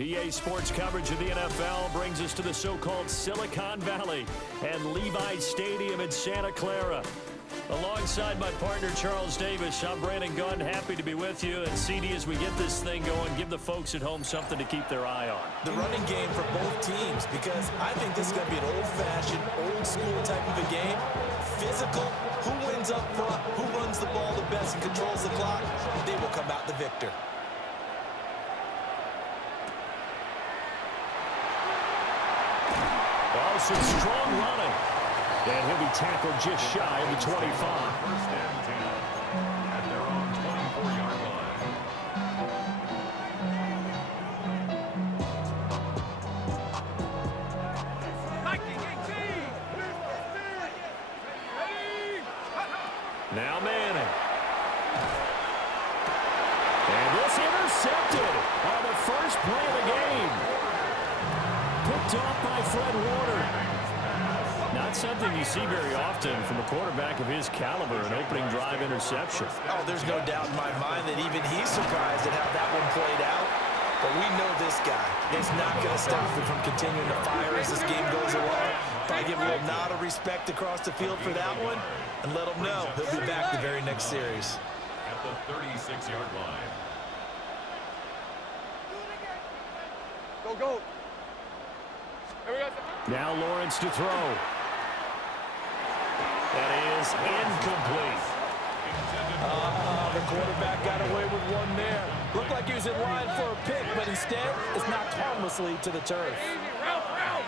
EA Sports coverage of the NFL brings us to the so-called Silicon Valley and Levi's Stadium in Santa Clara. Alongside my partner, Charles Davis, I'm Brandon Gunn, happy to be with you. And CD, as we get this thing going, give the folks at home something to keep their eye on. The running game for both teams, because I think this is going to be an old-fashioned, old-school type of a game. Physical, who wins up front, who runs the ball the best and controls the clock, they will come out the victor. Oh, some strong running. And he'll be tackled just shy of the 25. First and 10 at their own 24-yard line. Now Manning. And this intercepted on the first play of the game. Picked off by Fred Warner. Not something you see very often from a quarterback of his caliber, an opening drive interception. Oh, there's no doubt in my mind that even he's surprised at how that one played out. But we know this guy is not going to stop him from continuing to fire as this game goes along. Probably give a little nod of respect across the field for that one and let him know he'll be back the very next series. At the 36-yard line. Go. Now Lawrence to throw. That is incomplete. The quarterback got away with one there. Looked like he was in line for a pick, but instead is knocked harmlessly to the turf. Route.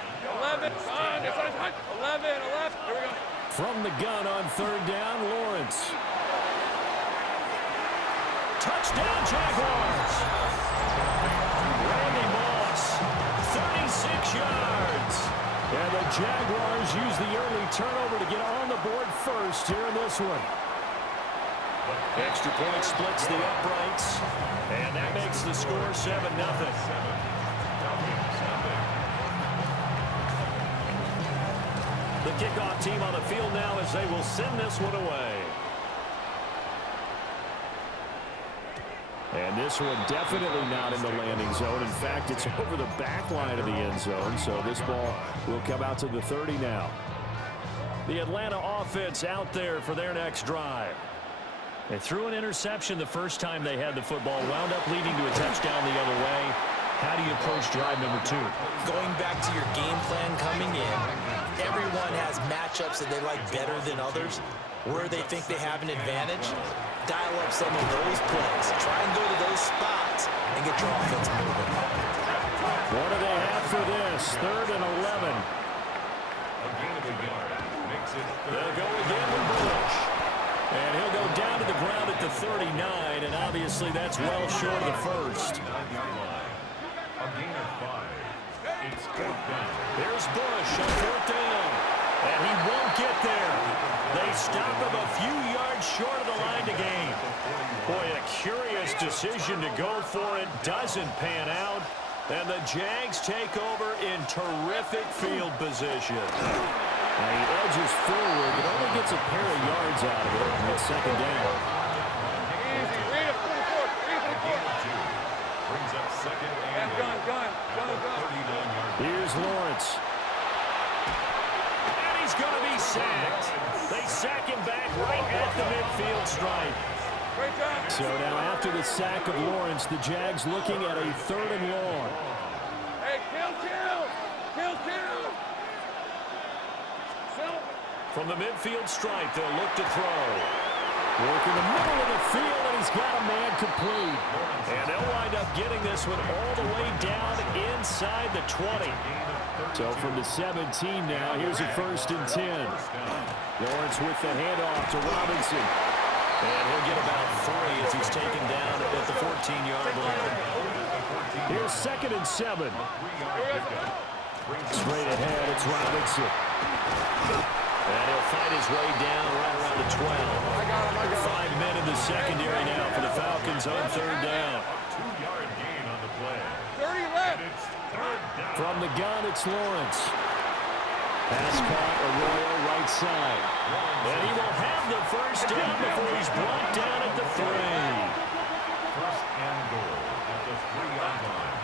11. 11. Here we go. From the gun on third down, Lawrence. Touchdown, Jaguars. Randy Moss, 36 yards. And the Jaguars use the early turnover to get on the board first here in this one. Extra point splits the uprights, and that makes the score 7-0. The kickoff team on the field now as they will send this one away. And this one definitely not in the landing zone. In fact, it's over the back line of the end zone, so this ball will come out to the 30 now. The Atlanta offense out there for their next drive. They threw an interception the first time they had the football, wound up leading to a touchdown the other way. How do you approach drive number 2? Going back to your game plan coming in, everyone has matchups that they like better than others. Where they think they have an advantage, dial up some of those plays. Try and go to those spots and get your offense moving. What do they have for this? 3rd and 11. A gain of a yard makes it They'll go again with Bush. And he'll go down to the ground at the 39, and obviously that's well short of the first. 9-yard line. A gain of 5. It's 4th down. Here's Bush on 4th down. And he won't get there. They stop him a few yards short of the line to gain. Boy, a curious decision to go for it. Doesn't pan out. And the Jags take over in terrific field position. Now he edges forward, but only gets a pair of yards out of it. And it's 2nd down. Easy. Read it. A gain of 2. Brings up 2nd and 8. Gun. 39-yard line. Here's Lawrence. And he's going to be sacked. They sack him back right at the midfield stripe. Great job. So now after the sack of Lawrence, the Jags looking at a 3rd and long. Hey, kill. From the midfield stripe, they'll look to throw. Work in the middle of the field, and he's got a man complete. And they'll wind up getting this one all the way down inside the 20. So from the 17 now, here's a 1st and 10. Lawrence with the handoff to Robinson. And he'll get about 3 as he's taken down at the 14-yard line. Here's 2nd and 7. Straight ahead, it's Robinson. And he'll fight his way down right around the 12. 5 men in the secondary now for the Falcons on 3rd down. 2-yard gain on the play. 30 left. It's 3rd down. From the gun, it's Lawrence. Pass caught, Arroyo right side. And he will have the first down before he's brought down at the 3. First and goal at the 3-yard line.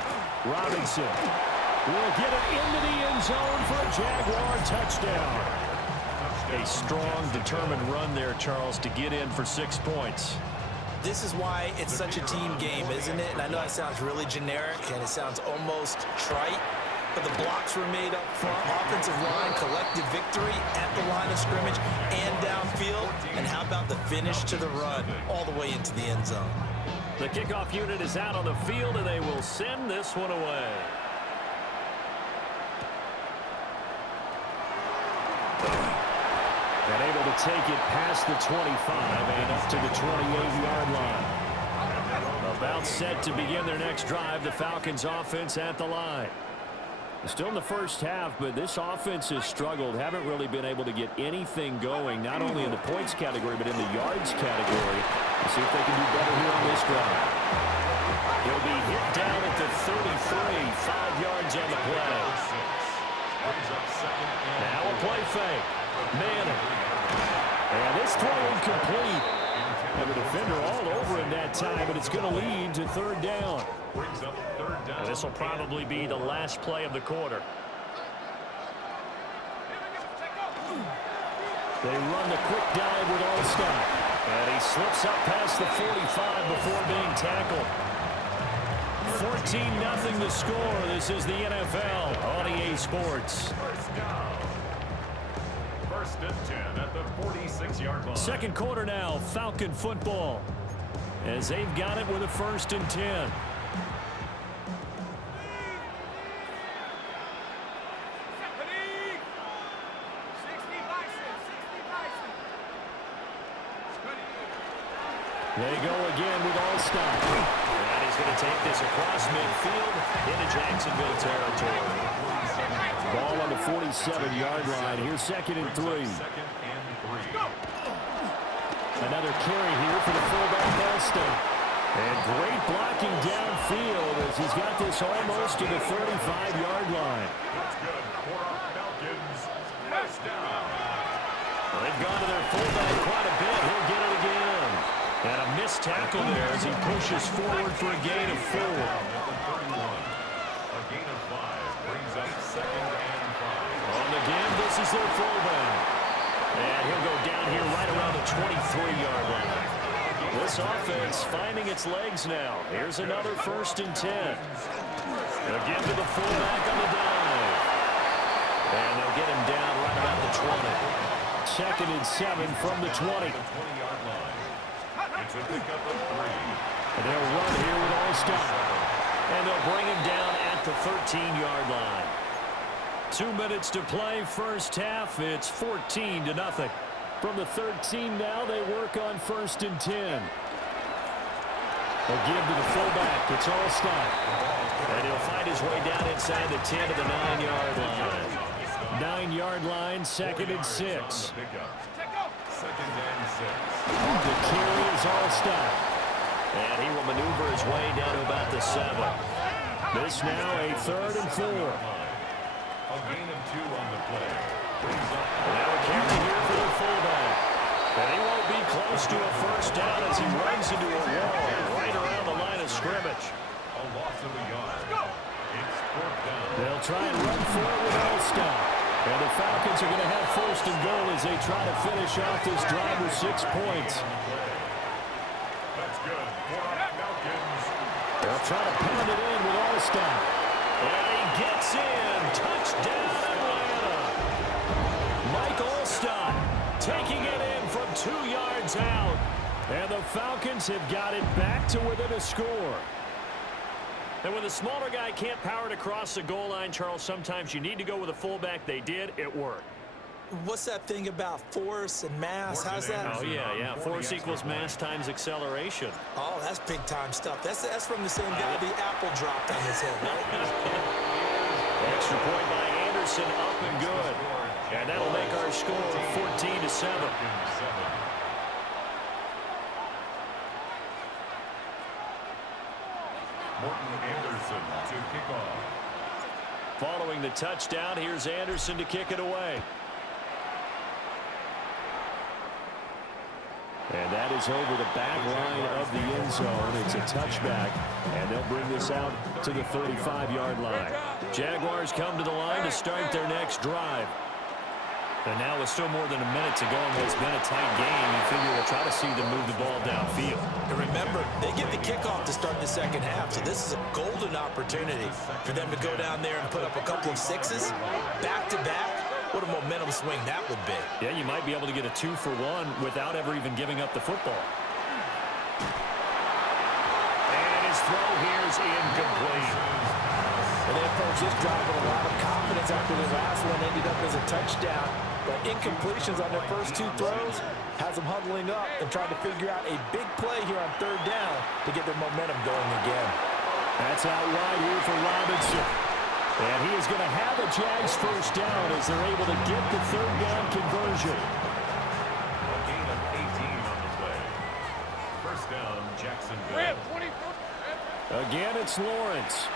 Robinson will get it into the end zone for a Jaguar touchdown. A strong, determined run there, Charles, to get in for 6 points. This is why it's such a team game, isn't it? And I know that sounds really generic and it sounds almost trite, but the blocks were made up front, offensive line, collective victory at the line of scrimmage and downfield. And how about the finish to the run all the way into the end zone? The kickoff unit is out on the field, and they will send this one away. And able to take it past the 25 and up to the 28-yard line. About set to begin their next drive, the Falcons offense at the line. Still in the first half, but this offense has struggled. Haven't really been able to get anything going, not only in the points category, but in the yards category. We'll see if they can do better here on this drive. He'll be hit down at the 33, 5 yards on the play. Now a play fake. Manning. And this throw incomplete. And the defender all over him that time, but it's going to lead to third down. And this will probably be the last play of the quarter. They run the quick dive with All-Stop. And he slips up past the 45 before being tackled. 14-0 the score. This is the NFL on EA Sports. First and 10 at the 46-yard line. Second quarter now, Falcon football. As they've got it with a 1st and 10. They go again with All-Stop. And he's going to take this across midfield into Jacksonville territory. Ball on the 47-yard line. Here's 2nd and 3. Another carry here for the fullback, All-Stop. And great blocking downfield as he's got this almost to the 35-yard line. That's good for our Falcons. First down. They've gone to their fullback quite a bit. He'll get it again. And a missed tackle there as he pushes forward for a gain of 4. A gain of 5 brings up 2nd and 5. On the game, this is their fullback. And he'll go down here right around the 23-yard line. This offense finding its legs now. Here's another 1st and 10. Again to the fullback on the dive. And they'll get him down right about the 20. 2nd and 7 from the 20. It's a pickup of 3. And they'll run here with All-Stop. And they'll bring him down at the 13-yard line. 2 minutes to play, first half. It's 14-0. From the 13 now, they work on 1st and 10. They'll give to the fullback. It's All-Stop. And he'll find his way down inside the 10 to the 9-yard line. 9-yard line, 2nd and 6. 2nd and 6. The carry is All-Stop. And he will maneuver his way down to about the 7. This now a 3rd and 4. A gain of 2 on the play. Now a carry here for the fullback. And he won't be close to a first down as he runs into a wall right around the line of scrimmage. A loss of a yard. It's 4th down. They'll try and run forward with All-Stop. And the Falcons are going to have 1st and goal as they try to finish off this drive with 6 points. That's good for our Falcons. They'll try to pound it in with All-Stop. And he gets in. Touchdown, Atlanta. Mike All-Stop taking it in from 2 yards out. And the Falcons have got it back to within a score. And when the smaller guy can't power it across the goal line, Charles, sometimes you need to go with a fullback. They did. It worked. What's that thing about force and mass? How's that? Oh, yeah. Force equals mass times acceleration. Oh, that's big-time stuff. That's from the same guy the apple dropped on his head, right? Extra point by Anderson, up and good. And that'll make our score 14-7. Morton Anderson to kick off. Following the touchdown, here's Anderson to kick it away. And that is over the back line of the end zone. It's a touchback, and they'll bring this out to the 35-yard line. Jaguars come to the line to start their next drive. And now with still more than a minute to go in what's been a tight game, you figure we'll try to see them move the ball downfield. And remember, they get the kickoff to start the second half, so this is a golden opportunity for them to go down there and put up a couple of sixes back-to-back. What a momentum swing that would be. Yeah, you might be able to get a 2-for-1 without ever even giving up the football. And his throw here is incomplete. And they approach this drive with a lot of confidence after the last one ended up as a touchdown. But incompletions on their first two throws has them huddling up and trying to figure out a big play here on third down to get their momentum going again. That's out wide here for Robinson. And he is going to have a Jags first down as they're able to get the third down conversion. A gain of 18 on the play. First down, Jacksonville. Again, it's Lawrence.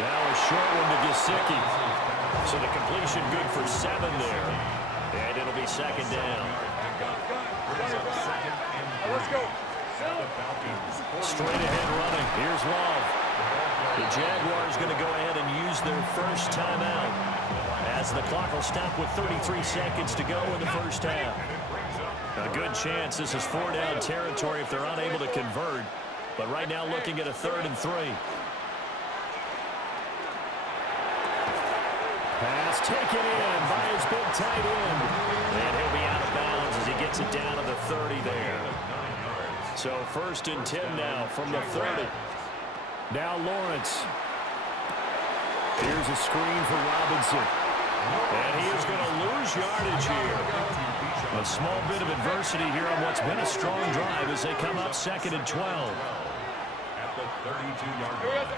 Now a short one to Gesicki. So the completion good for 7 there. And it'll be second down. Let's go. Straight ahead running. Here's Love. The Jaguars going to go ahead and use their first timeout as the clock will stop with 33 seconds to go in the first half. A good chance this is 4-down territory if they're unable to convert. But right now looking at a 3rd and 3. Pass taken in by his big tight end. And he'll be out of bounds as he gets it down to the 30 there. So 1st and 10 now from the 30. Now Lawrence. Here's a screen for Robinson. And he is going to lose yardage here. A small bit of adversity here on what's been a strong drive as they come up 2nd and 12. At the 32-yard line.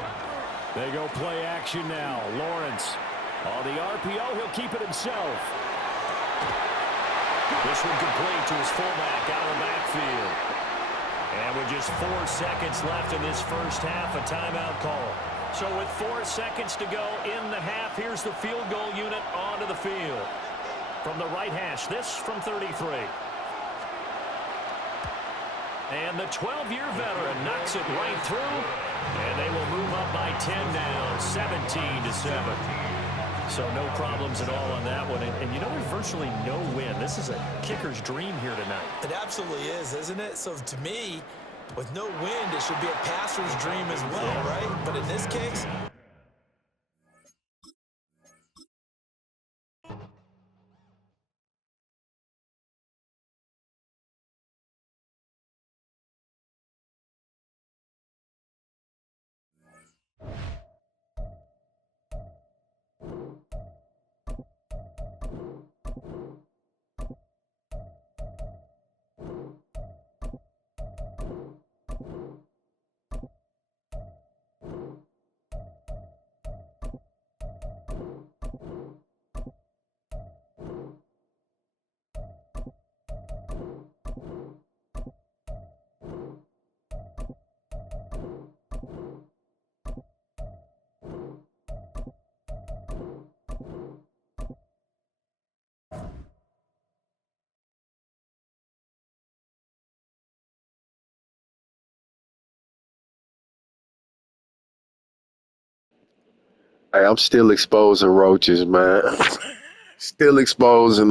They go play action now. Lawrence. On the RPO, he'll keep it himself. This one complete to his fullback out of the backfield. And with just 4 seconds left in this first half, a timeout call. So with 4 seconds to go in the half, here's the field goal unit onto the field. From the right hash, this from 33. And the 12-year veteran knocks it right through. And they will move up by 10 now, 17-7. So no problems at all on that one. And you know, there's virtually no win. This is a kicker's dream here tonight. It absolutely is, isn't it? So to me, with no wind, it should be a passer's dream as well, right? But in this case, Hey, I'm still exposing roaches, man. Still exposing